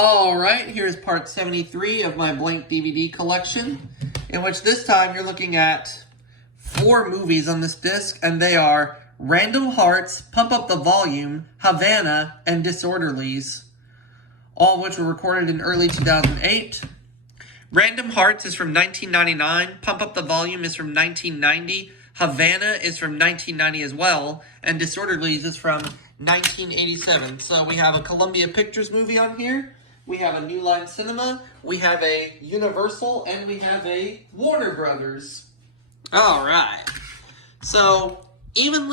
Alright, here's part 73 of my blank DVD collection, in which this time you're looking at 4 movies on this disc, and they are Random Hearts, Pump Up the Volume, Havana, and Disorderlies, all of which were recorded in early 2008. Random Hearts is from 1999, Pump Up the Volume is from 1990, Havana is from 1990 as well, and Disorderlies is from 1987. So we have a Columbia Pictures movie on here, we have a New Line Cinema, we have a Universal, and we have a Warner Brothers. Alright, so even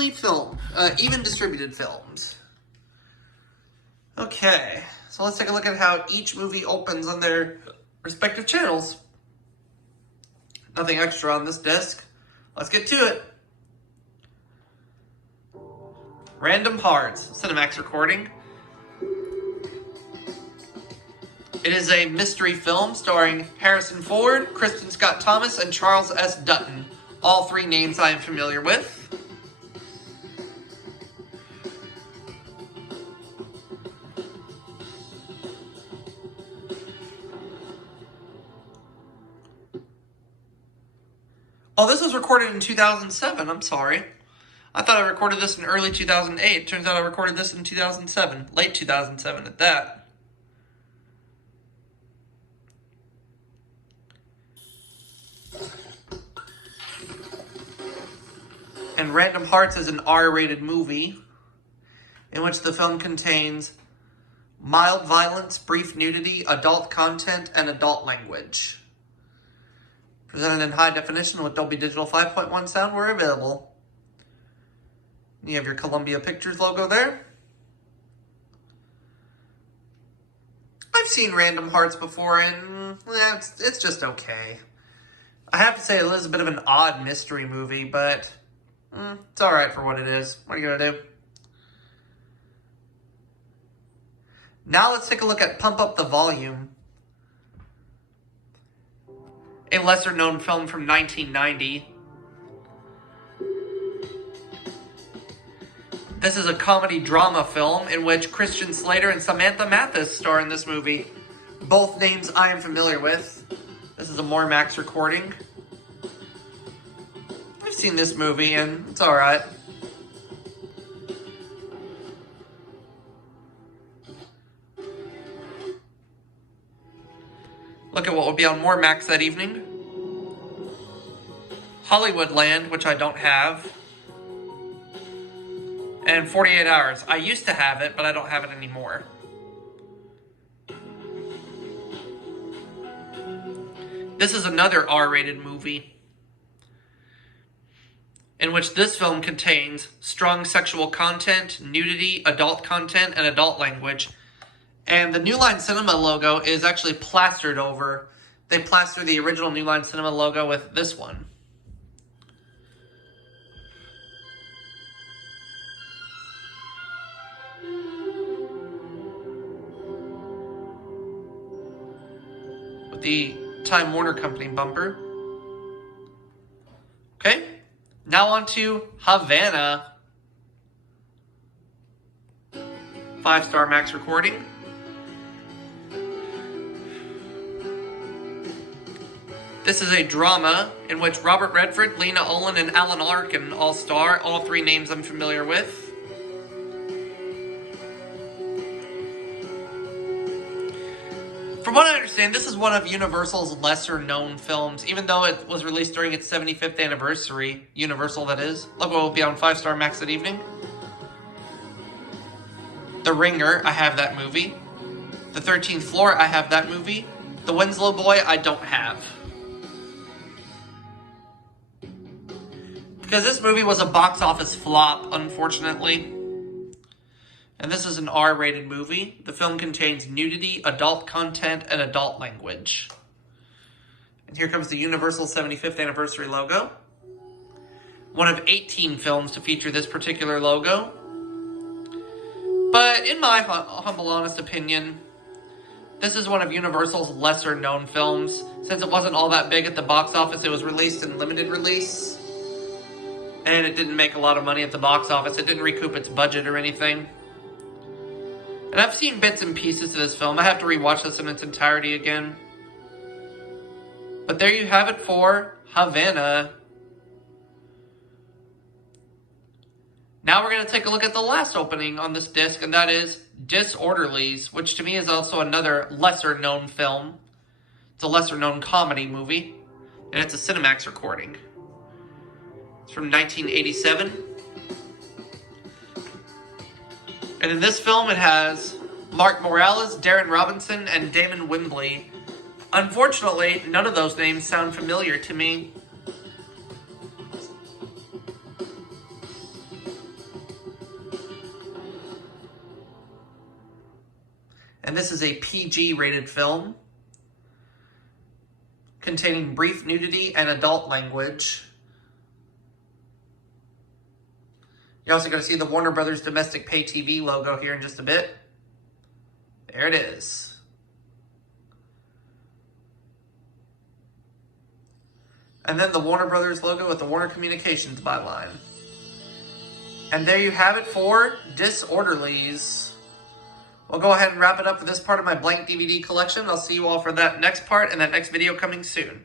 distributed films. Okay, so let's take a look at how each movie opens on their respective channels. Nothing extra on this disc. Let's get to it. Random Hearts, Cinemax recording. It is a mystery film starring Harrison Ford, Kristen Scott Thomas, and Charles S. Dutton. All 3 names I am familiar with. Oh, this was recorded in 2007. I'm sorry. I thought I recorded this in early 2008. Turns out I recorded this in 2007. Late 2007 at that. And Random Hearts is an R-rated movie in which the film contains mild violence, brief nudity, adult content, and adult language. Presented in high definition with Dolby Digital 5.1 sound where available. You have your Columbia Pictures logo there. I've seen Random Hearts before, and it's just okay. I have to say it is a bit of an odd mystery movie, but it's alright for what it is. What are you going to do? Now let's take a look at Pump Up the Volume. A lesser-known film from 1990. This is a comedy-drama film in which Christian Slater and Samantha Mathis star in this movie. Both names I am familiar with. This is a Max recording. I've seen this movie, and it's alright. Look at what will be on Max that evening. Hollywoodland, which I don't have. And 48 Hours. I used to have it, but I don't have it anymore. This is another R-rated movie in which this film contains strong sexual content, nudity, adult content, and adult language. And the New Line Cinema logo is actually plastered over. They plastered the original New Line Cinema logo with this one. With the Time Warner Company bumper. Okay, now on to Havana. 5-star Max recording. This is a drama in which Robert Redford, Lena Olin, and Alan Arkin all star. All 3 names I'm familiar with. From what I understand, this is one of Universal's lesser-known films, even though it was released during its 75th anniversary. Universal, that is. Look what will be on 5-star Max that evening. The Ringer, I have that movie. The 13th Floor, I have that movie. The Winslow Boy, I don't have. Because this movie was a box office flop, unfortunately. And this is an R-rated movie. The film contains nudity, adult content, and adult language. And here comes the Universal 75th Anniversary logo. One of 18 films to feature this particular logo. But in my humble, honest opinion, this is one of Universal's lesser-known films. Since it wasn't all that big at the box office, it was released in limited release. And it didn't make a lot of money at the box office. It didn't recoup its budget or anything. And I've seen bits and pieces of this film. I have to rewatch this in its entirety again. But there you have it for Havana. Now we're going to take a look at the last opening on this disc, and that is Disorderlies, which to me is also another lesser-known film. It's a lesser-known comedy movie, and it's a Cinemax recording. It's from 1987. And in this film, it has Mark Morales, Darren Robinson, and Damon Wembley. Unfortunately, none of those names sound familiar to me. And this is a PG-rated film containing brief nudity and adult language. You're also going to see the Warner Brothers Domestic Pay TV logo here in just a bit. There it is. And then the Warner Brothers logo with the Warner Communications byline. And there you have it for Disorderlies. We'll go ahead and wrap it up for this part of my blank DVD collection. I'll see you all for that next part and that next video coming soon.